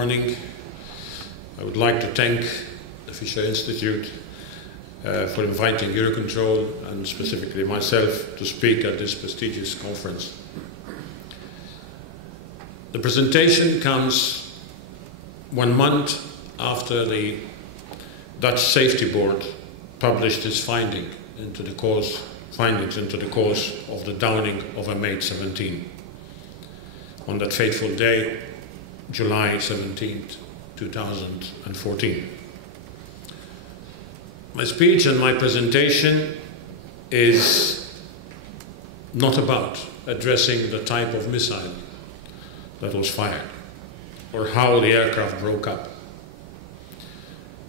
Morning. I would like to thank the פישר Institute for inviting Yorokontrol and specifically myself to speak at this prestigious conference. The presentation comes 1 month after the Dutch Safety Board published its findings into the cause of the downing of a Mate 17 on that fateful day, July 17th, 2014. My speech and my presentation is not about addressing the type of missile that was fired or how the aircraft broke up.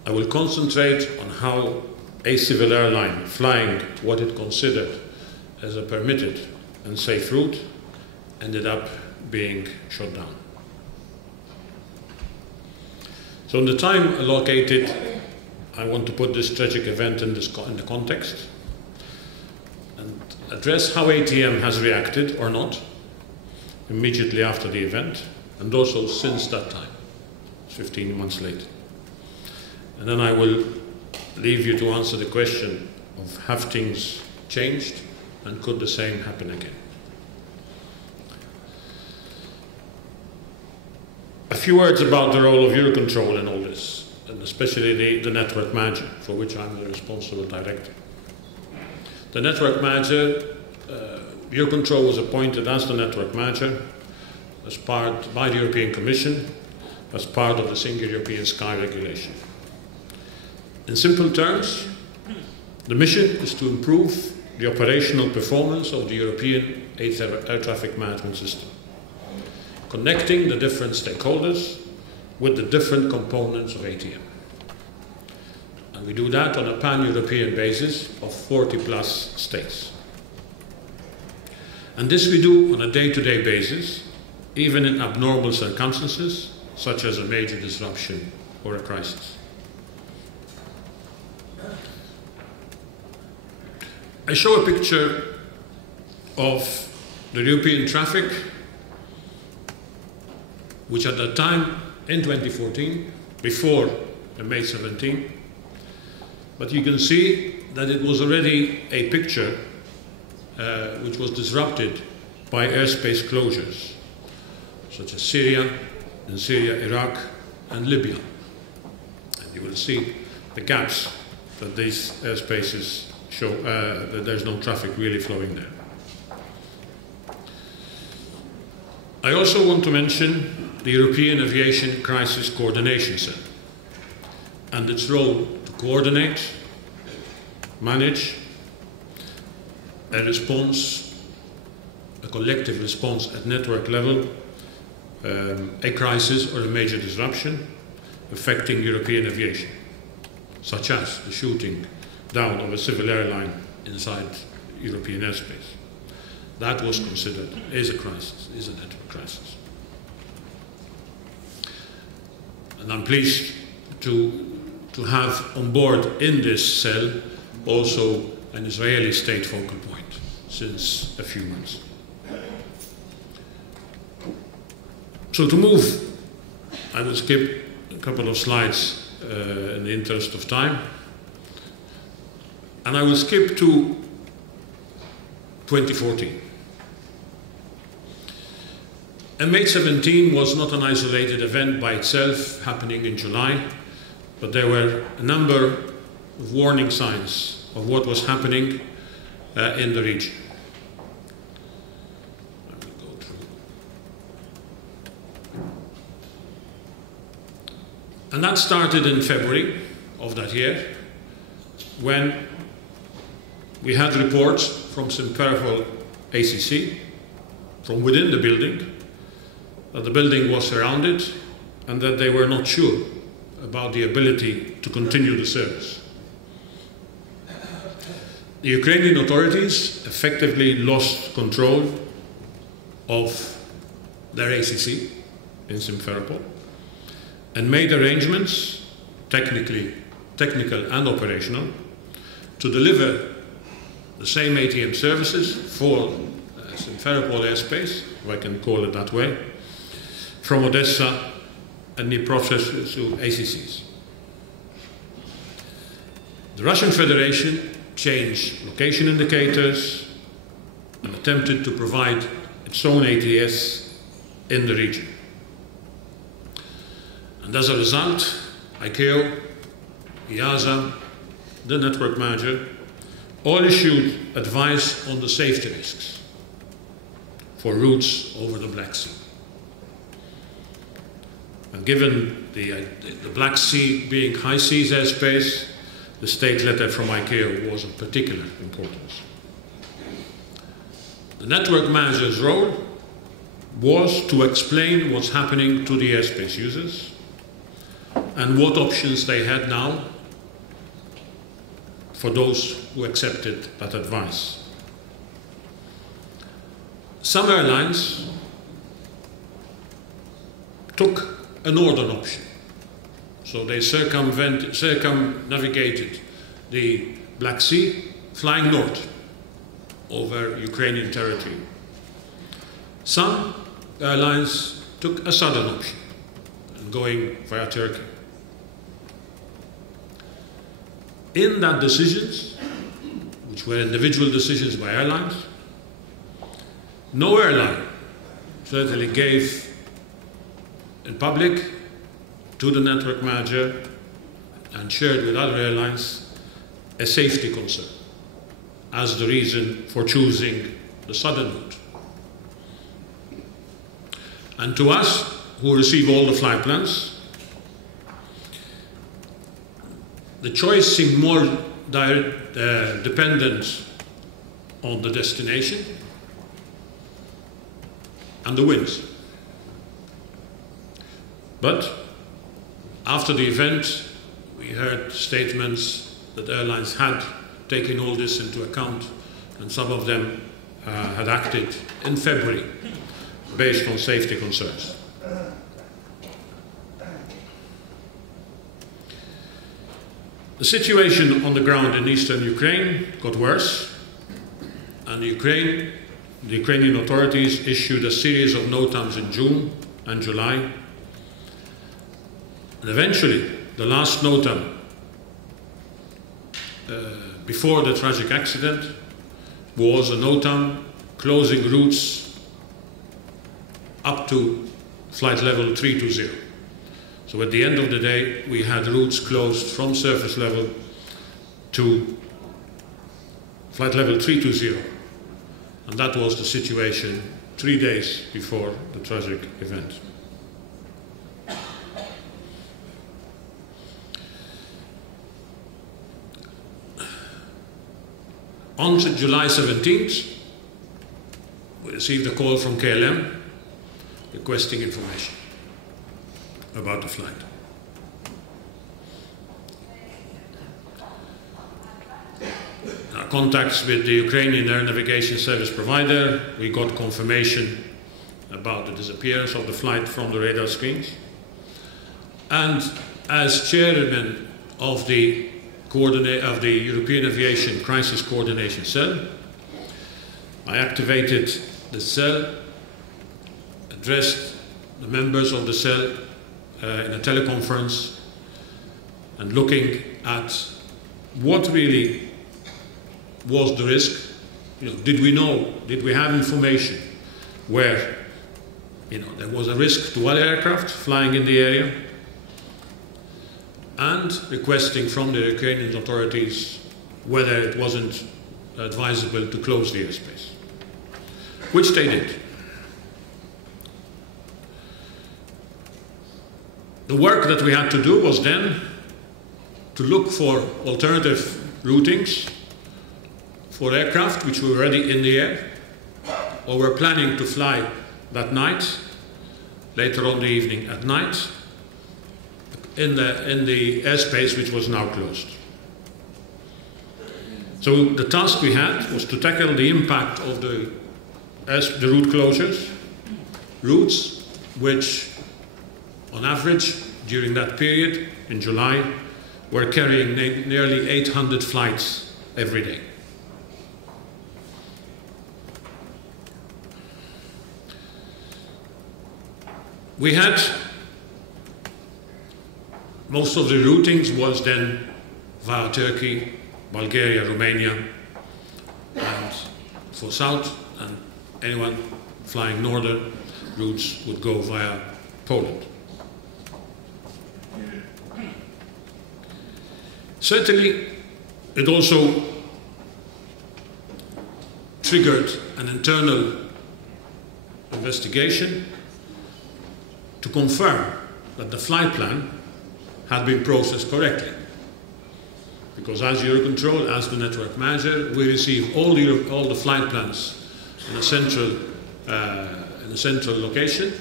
I will concentrate on how a civil airline flying what it considered as a permitted and safe route ended up being shot down. So in the time allocated, I want to put this tragic event in the context and address how ATM has reacted or not immediately after the event and also since that time, 15 months later. And then I will leave you to answer the question of have things changed and could the same happen again. A few words about the role of Yorokontrol in all this, and especially the network manager, for which I'm the responsible director. The network manager, Yorokontrol was appointed as the network manager by the European Commission as part of the Single European Sky Regulation. In simple terms, the mission is to improve the operational performance of the European air traffic management system, connecting the different stakeholders with the different components of ATM. And we do that on a pan-European basis of 40+ states. And this we do on a day-to-day basis, even in abnormal circumstances, such as a major disruption or a crisis. I show a picture of the European traffic, which at that time, in 2014, before the May 17, but you can see that it was already a picture which was disrupted by airspace closures, such as Syria, Iraq, and Libya. And you will see the gaps that these airspaces show, that there's no traffic really flowing there. I also want to mention the European Aviation Crisis Coordination Center and its role to coordinate, manage a response, a collective response at network level, a crisis or a major disruption affecting European aviation, such as the shooting down of a civil airline inside European airspace. That was considered as a crisis, is a network crisis. And I'm pleased to have on board in this cell also an Israeli state focal point since a few months. So to move, I will skip a couple of slides in the interest of time. And I will skip to 2014. And Mate 17 was not an isolated event by itself happening in July, but there were a number of warning signs of what was happening in the region. I will go through. And that started in February of that year, when we had reports from Simferopol ACC, from within the building, that the building was surrounded and that they were not sure about the ability to continue the service. The Ukrainian authorities effectively lost control of their ACC in Simferopol and made arrangements, technical and operational, to deliver the same ATM services for Simferopol airspace, if I can call it that way, from Odessa and the process to ACCs. The Russian Federation changed location indicators and attempted to provide its own ATS in the region. And as a result, ICAO, EASA, the network manager, all issued advice on the safety risks for routes over the Black Sea. And given the Black Sea being high seas airspace, the state letter from ICAO was of particular importance. The network manager's role was to explain what's happening to the airspace users and what options they had now for those who accepted that advice. Some airlines took a northern option. So they circumnavigated the Black Sea, flying north over Ukrainian territory. Some airlines took a southern option, going via Turkey. In that decisions, which were individual decisions by airlines, no airline certainly gave in public to the network manager and shared with other airlines a safety concern as the reason for choosing the southern route. And to us, who receive all the flight plans, the choice seemed more dependent on the destination and the winds. But after the event, we heard statements that airlines had taken all this into account, and some of them had acted in February based on safety concerns. The situation on the ground in eastern Ukraine got worse, and the Ukrainian authorities issued a series of NOTAMs in June and July. And eventually, the last NOTAM before the tragic accident was a NOTAM closing routes up to flight level 320. So at the end of the day, we had routes closed from surface level to flight level 320. And that was the situation 3 days before the tragic event. On July 17th, we received a call from KLM requesting information about the flight. Our contacts with the Ukrainian air navigation service provider, we got confirmation about the disappearance of the flight from the radar screens. And as chairman of the European Aviation Crisis Coordination Cell, I activated the cell, addressed the members of the cell in a teleconference, and looking at what really was the risk. Did we have information where there was a risk to other aircraft flying in the area, and requesting from the Ukrainian authorities whether it wasn't advisable to close the airspace, which they did. The work that we had to do was then to look for alternative routings for aircraft which were already in the air or were planning to fly that night, later on the evening at night, in the airspace which was now closed. So the task we had was to tackle the impact of the route closures, routes which on average during that period in July were carrying nearly 800 flights every day. We had Most of the routings was then via Turkey, Bulgaria, Romania, and for south and anyone flying northern routes would go via Poland. Certainly, it also triggered an internal investigation to confirm that the flight plan had been processed correctly. Because as Eurocontrol, as the network manager, we receive all the flight plans in a central location,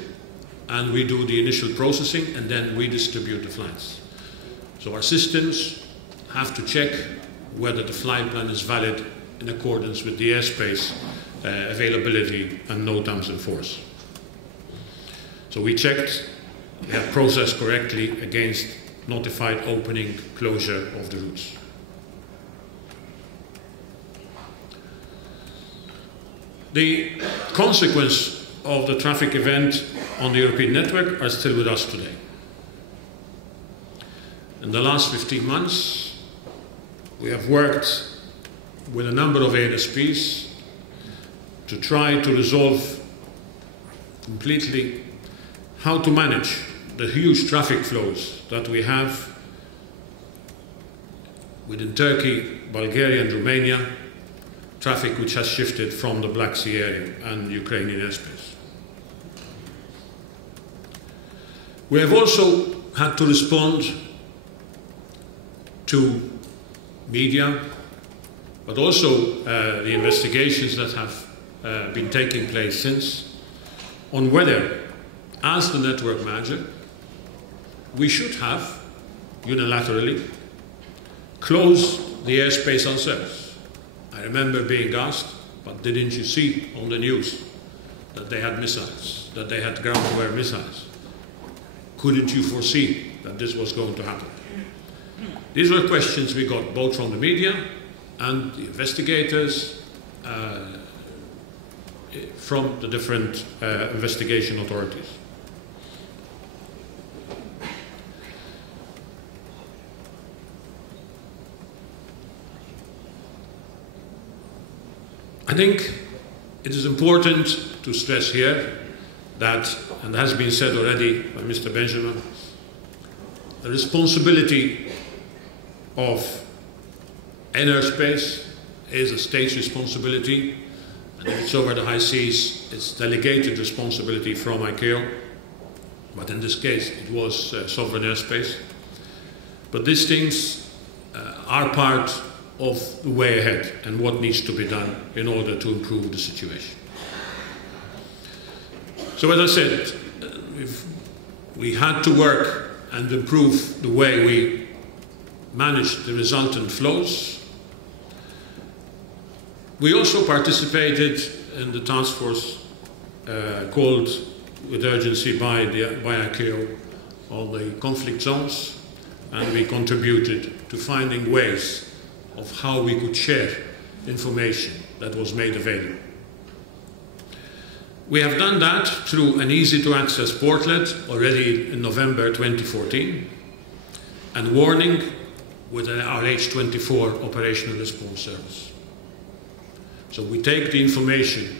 and we do the initial processing, and then we distribute the flights. So our systems have to check whether the flight plan is valid in accordance with the airspace availability and NOTAMs in force. So we checked, we have processed correctly against notified opening, closure of the routes. The consequence of the traffic event on the European network are still with us today. In the last 15 months, we have worked with a number of ANSPs to try to resolve completely how to manage the huge traffic flows that we have within Turkey, Bulgaria and Romania, traffic which has shifted from the Black Sea area and Ukrainian airspace. We have also had to respond to media, but also the investigations that have been taking place since, on whether, as the network manager, we should have unilaterally closed the airspace ourselves. I remember being asked, but didn't you see on the news that they had missiles, that they had ground-to-air missiles? Couldn't you foresee that this was going to happen? These were questions we got both from the media and the investigators from the different investigation authorities. I think it is important to stress here that, and has been said already by Mr. Benjamin, the responsibility of airspace is a state's responsibility, and if it's over the high seas, it's delegated responsibility from ICAO, but in this case it was sovereign airspace. But these things are part of the way ahead and what needs to be done in order to improve the situation. So as I said, we had to work and improve the way we manage the resultant flows. We also participated in the task force called with urgency by ICAO on the conflict zones, and we contributed to finding ways of how we could share information that was made available. We have done that through an easy-to-access portlet already in November 2014, and warning with our H24 operational response service. So we take the information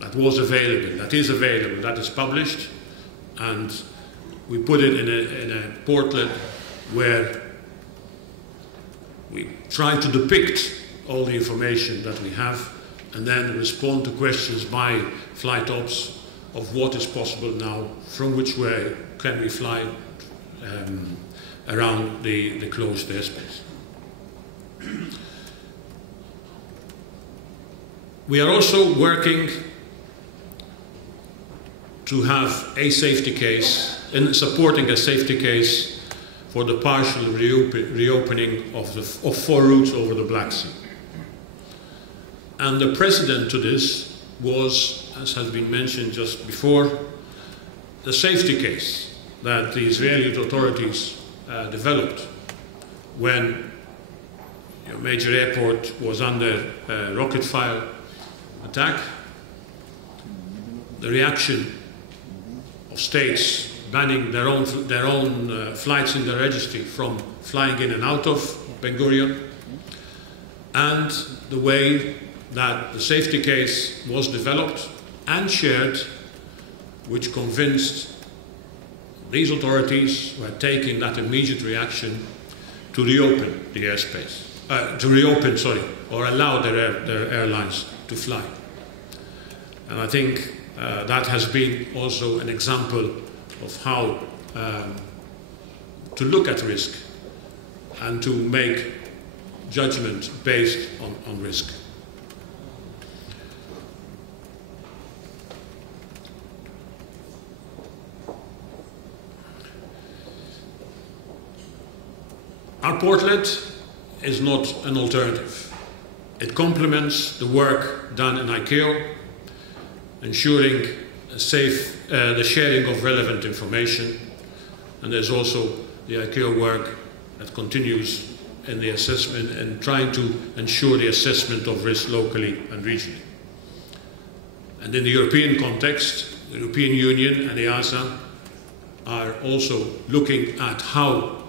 that was available, that is available, that is published, and we put it in a portlet where we try to depict all the information that we have and then respond to questions by flight ops of what is possible now, from which way can we fly around the closed airspace. We are also working to have a safety case, and supporting a safety case for the partial reopening of 4 routes over the Black Sea. And the precedent to this was, as has been mentioned just before, the safety case that the Israeli authorities developed when a major airport was under rocket fire attack. The reaction of states, banning their own flights in the registry from flying in and out of Ben Gurion, and the way that the safety case was developed and shared, which convinced these authorities who had taken that immediate reaction to reopen the airspace, or allow their airlines to fly. And I think that has been also an example of how to look at risk and to make judgment based on risk. Our portlet is not an alternative. It complements the work done in ICAO, ensuring the sharing of relevant information, and there's also the ICAO work that continues in the assessment and trying to ensure the assessment of risk locally and regionally. And in the European context, the European Union and the EASA are also looking at how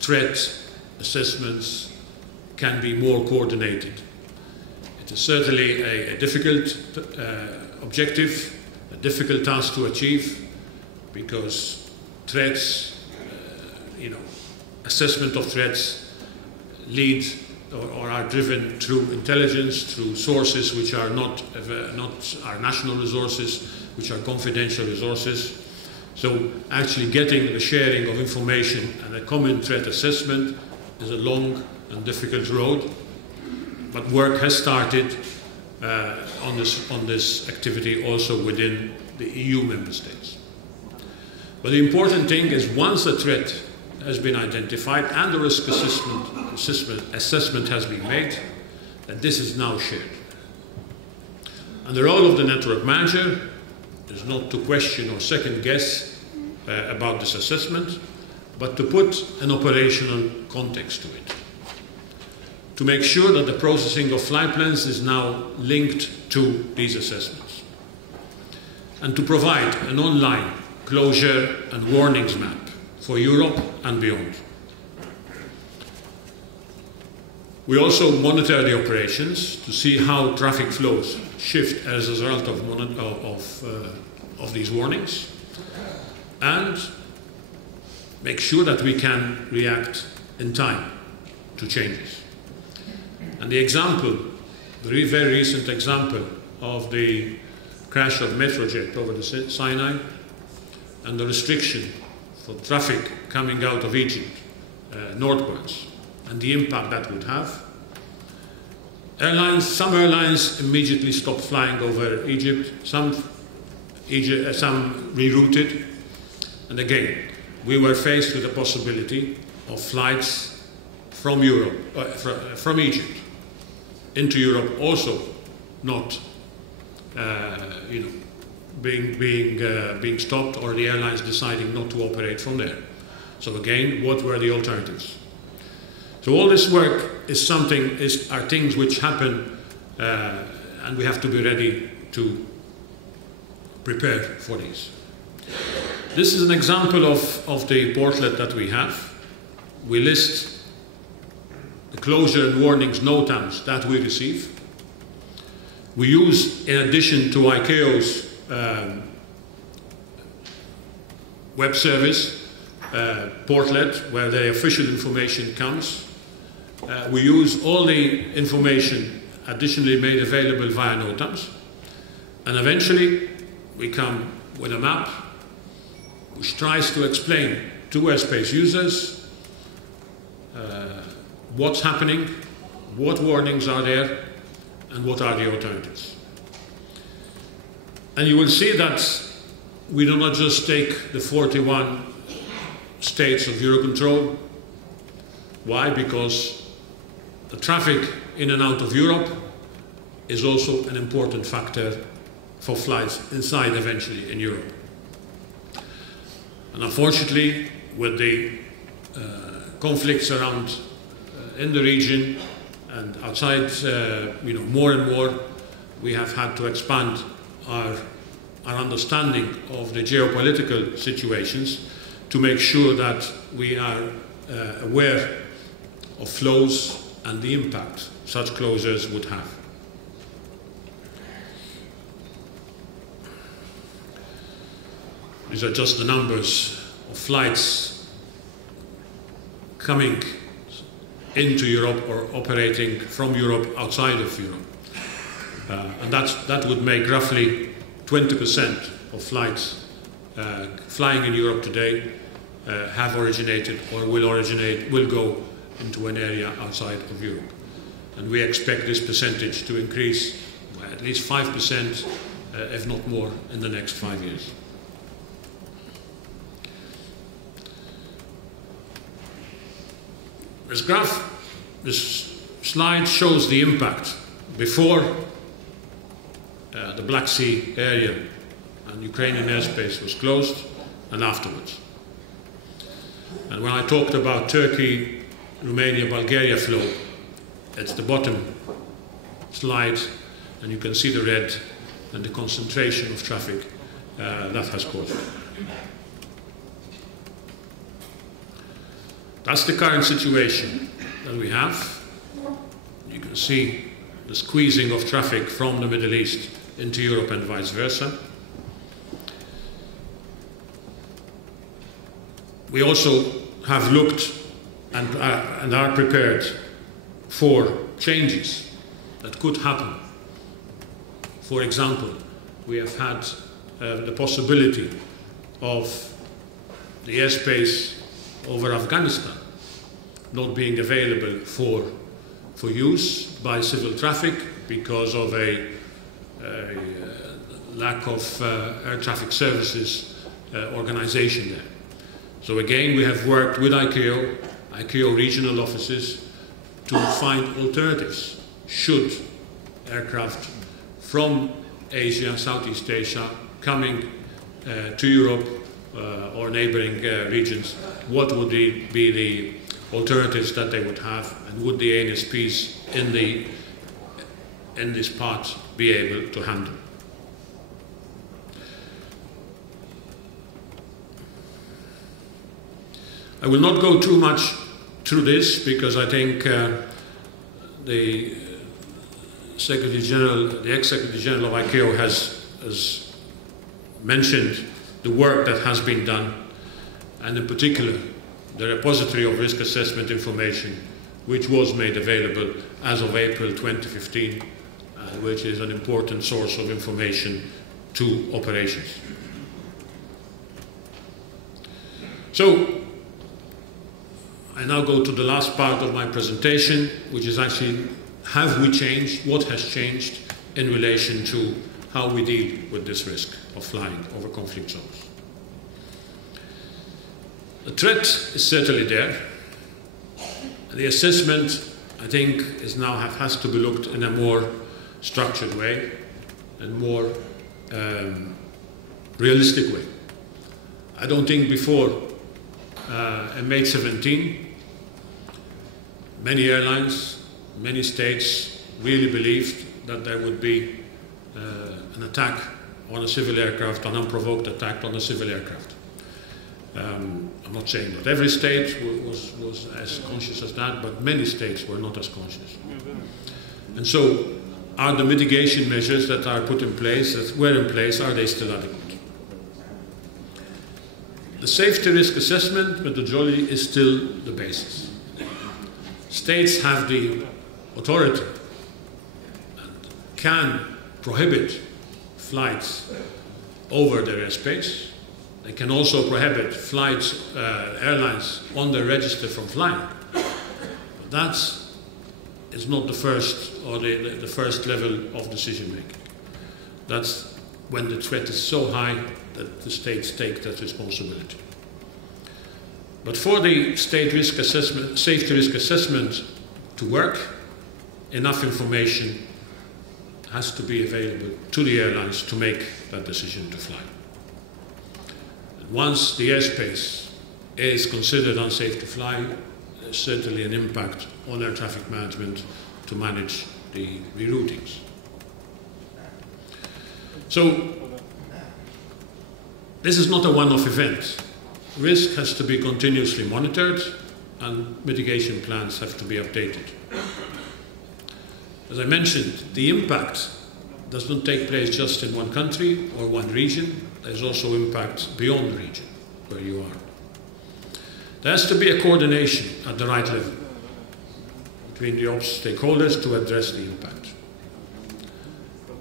threat assessments can be more coordinated. It is certainly a difficult objective, a difficult task to achieve, because threats, assessment of threats lead or are driven through intelligence, through sources which are not our national resources, which are confidential resources. So actually getting the sharing of information and a common threat assessment is a long and difficult road, but work has started on this activity also within the EU member states. But the important thing is, once a threat has been identified and the risk assessment has been made, that this is now shared. And the role of the network manager is not to question or second guess about this assessment, but to put an operational context to it. To make sure that the processing of flight plans is now linked to these assessments. And to provide an online closure and warnings map for Europe and beyond. We also monitor the operations to see how traffic flows shift as a result of these warnings, and make sure that we can react in time to changes. And the example, the very recent example of the crash of Metrojet over the Sinai and the restriction for traffic coming out of Egypt northwards, and the impact that would have. Some airlines immediately stopped flying over Egypt, some rerouted, and again, we were faced with the possibility of flights from Europe, from Egypt into Europe also not being stopped, or the airlines deciding not to operate from there. So again, what were the alternatives? So all this work are things which happen, and we have to be ready to prepare for these. This is an example of the portlet that we have. We list the closure and warnings NOTAMs that we receive. We use, in addition to ICAO's web service portlet, where the official information comes, we use all the information additionally made available via NOTAMs, and eventually we come with a map which tries to explain to airspace users what's happening, what warnings are there, and what are the alternatives. And you will see that we do not just take the 41 states of Eurocontrol. Why? Because the traffic in and out of Europe is also an important factor for flights inside eventually in Europe. And unfortunately, with the conflicts around in the region and outside, more and more, we have had to expand our our understanding of the geopolitical situations to make sure that we are aware of flows and the impact such closures would have. These are just the numbers of flights coming into Europe or operating from Europe outside of Europe. And that would make roughly 20% of flights flying in Europe today have originated or will go into an area outside of Europe. And we expect this percentage to increase by at least 5%, if not more, in the next 5 years. This graph, this slide shows the impact before the Black Sea area and Ukrainian airspace was closed and afterwards. And when I talked about Turkey, Romania, Bulgaria flow, it's the bottom slide, and you can see the red and the concentration of traffic that has caused it. That's the current situation that we have. You can see the squeezing of traffic from the Middle East into Europe and vice versa. We also have looked and are prepared for changes that could happen. For example, we have had the possibility of the airspace over Afghanistan not being available for use by civil traffic because of a lack of air traffic services organization there. So again, we have worked with ICAO regional offices to find alternatives should aircraft from Asia, Southeast Asia, coming to Europe or neighboring regions, what would be the alternatives that they would have, and would the ANSPs in this part be able to handle? I will not go too much through this because I think the Secretary General, the ex-Secretary General of ICAO has mentioned the work that has been done, and in particular the repository of risk assessment information, which was made available as of April 2015, which is an important source of information to operations. So, I now go to the last part of my presentation, which is actually, have we changed, what has changed in relation to how we deal with this risk of flying over conflict zones. The threat is certainly there. The assessment, I think, has to be looked in a more structured way and more realistic way. I don't think before in May 17, many airlines, many states really believed that there would be an attack on a civil aircraft, an unprovoked attack on a civil aircraft. I'm not saying that every state was as conscious as that, but many states were not as conscious. And so, are the mitigation measures that are put in place, that were in place, are they still adequate? The safety risk assessment methodology is still the basis. States have the authority and can prohibit flights over their airspace. They can also prohibit flights, airlines on their register from flying. But that is not the first or the first level of decision making. That's when the threat is so high that the states take that responsibility. But for the state risk assessment, safety risk assessment to work, enough information has to be available to the airlines to make that decision to fly. And once the airspace is considered unsafe to fly, there's certainly an impact on air traffic management to manage the reroutings. So, This is not a one-off event. Risk has to be continuously monitored and mitigation plans have to be updated. As I mentioned, the impact does not take place just in one country or one region. There's also impact beyond the region where you are. There has to be a coordination at the right level between the ops stakeholders to address the impact.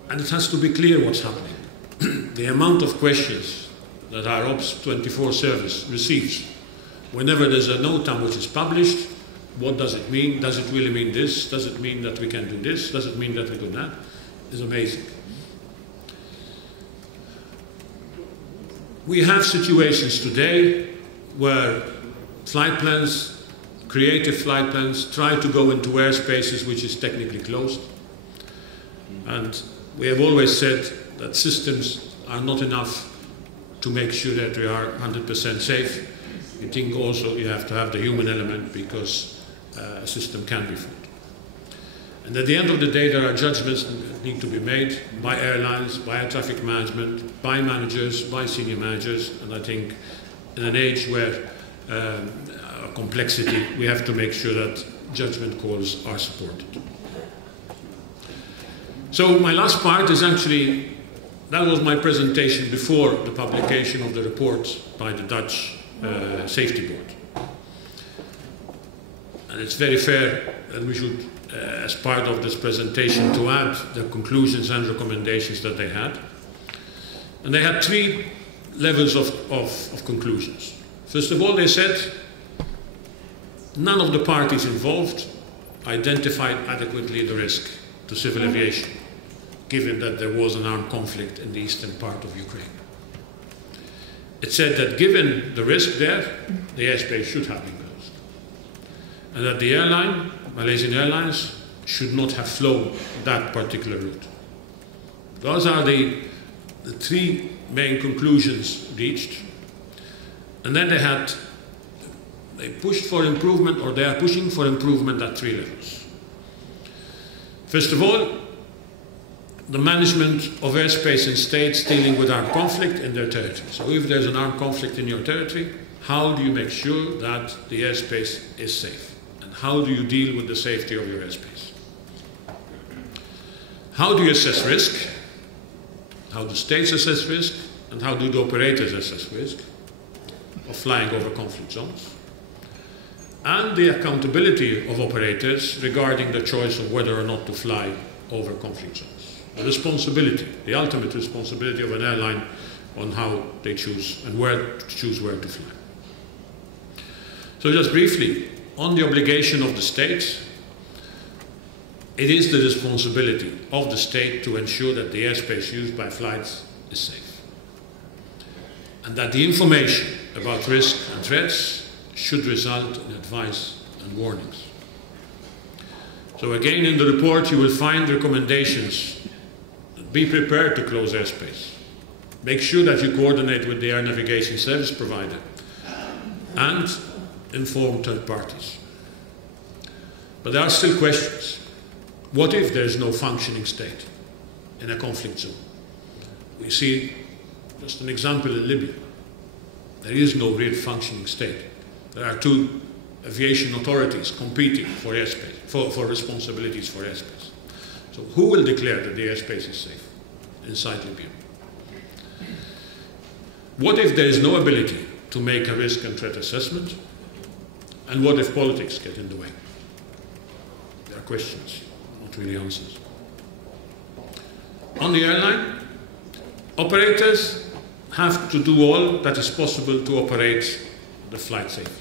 And it has to be clear what's happening. The amount of questions that our Ops 24 service receives whenever there's a NOTAM which is published, what does it mean? Does it really mean this? Does it mean that we can do this? Does it mean that we do that? Is amazing. We have situations today where flight plans, creative flight plans, try to go into airspaces which is technically closed. And we have always said that systems are not enough to make sure that we are 100% safe. I think also you have to have the human element because a system can be faulty. And at the end of the day, there are judgments that need to be made by airlines, by air traffic management, by managers, by senior managers. And I think in an age where complexity, we have to make sure that judgment calls are supported. So my last part is actually, that was my presentation before the publication of the report by the Dutch Safety Board. And it's very fair that we should, as part of this presentation, to add the conclusions and recommendations that they had. And they had three levels of conclusions. First of all, they said none of the parties involved identified adequately the risk to civil aviation, given that there was an armed conflict in the eastern part of Ukraine. It said that given the risk there, the airspace should have been closed. And that the airline, Malaysian Airlines, should not have flown that particular route. Those are the three main conclusions reached. And then they pushed for improvement, or they are pushing for improvement at three levels. First of all, the management of airspace in states dealing with armed conflict in their territory. So if there's an armed conflict in your territory, how do you make sure that the airspace is safe? And how do you deal with the safety of your airspace? How do you assess risk? How do states assess risk? And how do the operators assess risk of flying over conflict zones? And the accountability of operators regarding the choice of whether or not to fly over conflict zones. The responsibility, the ultimate responsibility of an airline on how they choose and where to fly. So just briefly, on the obligation of the state, it is the responsibility of the state to ensure that the airspace used by flights is safe. And that the information about risk and threats should result in advice and warnings. So again, in the report, you will find recommendations. Be prepared to close airspace. Make sure that you coordinate with the air navigation service provider and inform third parties. But there are still questions. What if there is no functioning state in a conflict zone? We see just an example in Libya. There is no real functioning state. There are two aviation authorities competing for airspace, for responsibilities for airspace. So who will declare that the airspace is safe inside Libya? What if there is no ability to make a risk and threat assessment? And what if politics get in the way? There are questions, not really answers. On the airline, operators have to do all that is possible to operate the flight safely.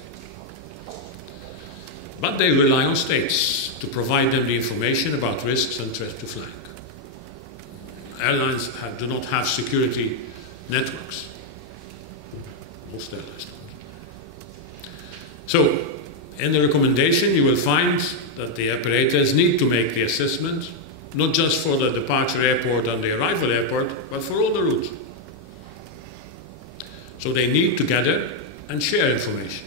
But they rely on states to provide them the information about risks and threats to flying. Airlines do not have security networks. Most airlines don't. So, in the recommendation, you will find that the operators need to make the assessment, not just for the departure airport and the arrival airport, but for all the routes. So they need to gather and share information.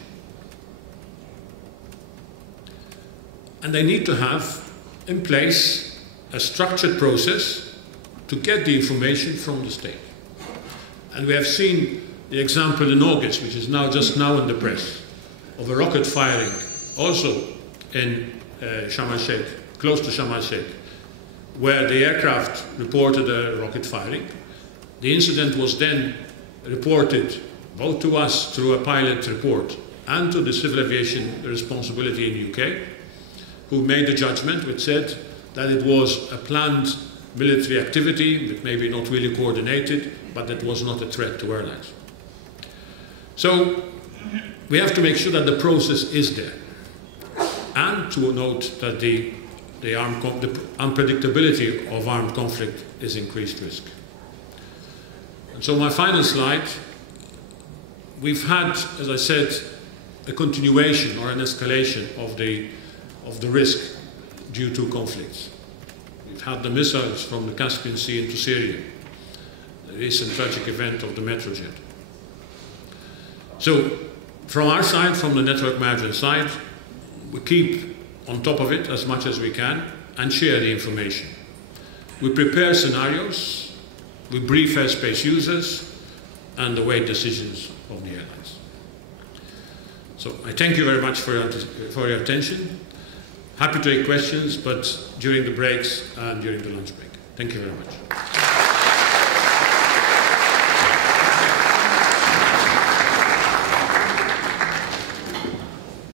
And they need to have in place a structured process to get the information from the state. And we have seen the example in August, which is just now in the press, of a rocket firing also in Sharm el-Sheikh, close to Sharm el-Sheikh, where the aircraft reported a rocket firing. The incident was then reported both to us through a pilot report and to the Civil Aviation Responsibility in the UK, who made a judgment which said that it was a planned military activity that maybe not really coordinated, but that was not a threat to airlines. So we have to make sure that the process is there, and to note that the unpredictability of armed conflict is increased risk. And so my final slide, we've had, as I said, a continuation or an escalation of the risk due to conflicts. We've had the missiles from the Caspian Sea into Syria, the recent tragic event of the Metrojet. So from our side, from the network management side, we keep on top of it as much as we can and share the information. We prepare scenarios, we brief airspace users, and await decisions of the airlines. So I thank you very much for your attention. Happy to take questions, but during the breaks and during the lunch break. Thank you very much.